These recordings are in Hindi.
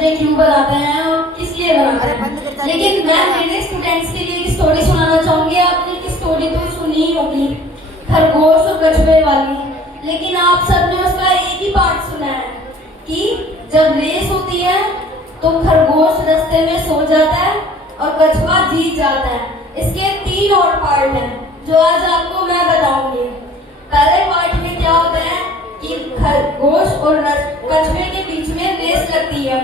डे क्यों बनाते हैं और किस लिए बनाते हैं। लेकिन मैं मेरे स्टूडेंट्स के लिए एक स्टोरी सुनाना चाहूँगी। आपने एक स्टोरी तो सुनी ही होगी, खरगोश और कछुए वाली, लेकिन आप सबने उसका एक ही पार्ट सुना है कि जब रेस होती है तो खरगोश रास्ते में सो जाता है और कछुआ जीत जाता है। इसके 3 और पार्ट हैं जो आज आपको मैं बताऊंगी। पहले पार्ट में क्या होता है कि खरगोश और कछुए के बीच में रेस लगती है,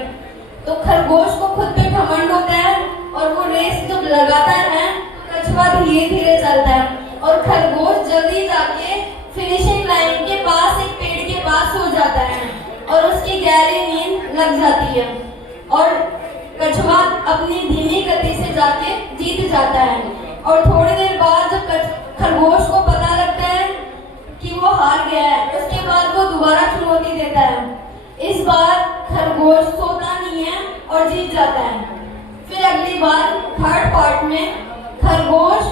तो खरगोश को खुद पे घमंड होता है और वो रेस जब लगाता है कछुआ धीरे धीरे चलता है और खरगोश जल्दी जाके फिनिशिंग लाइन के पास एक पेड़ के पास सो जाता है और उसकी गहरी नींद लग जाती है और कछुआ अपनी धीमी गति से जाके जीत जाता है। और थोड़ी देर बाद जब खरगोश को पता लगता है कि वो हार गया है, उसके बाद वो दोबारा चुनौती देता है। इस बार खरगोश सोता नहीं है और जीत जाता है। फिर अगली बार थर्ड पार्ट में खरगोश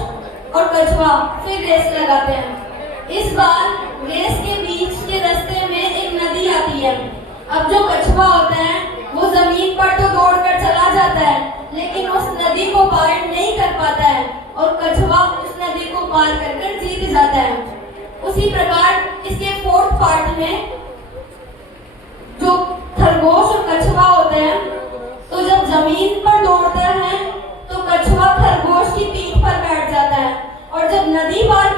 और कछुआ फिर रेस लगाते हैं। इस बार रेस के बीच के रास्ते में एक नदी आती है। अब जो कछुआ होता है वो जमीन पर तो दौड़कर चला जाता है, लेकिन उस नदी को पार नहीं कर पाता है और कछुआ उस नदी को पार कर जीत जाता है। उसी प्रकार इसके 4th पार्ट में जो खरगोश और कछुआ होते हैं, तो जब जमीन पर दौड़ता है तो कछुआ खरगोश की पीठ पर बैठ जाता है और जब नदी पार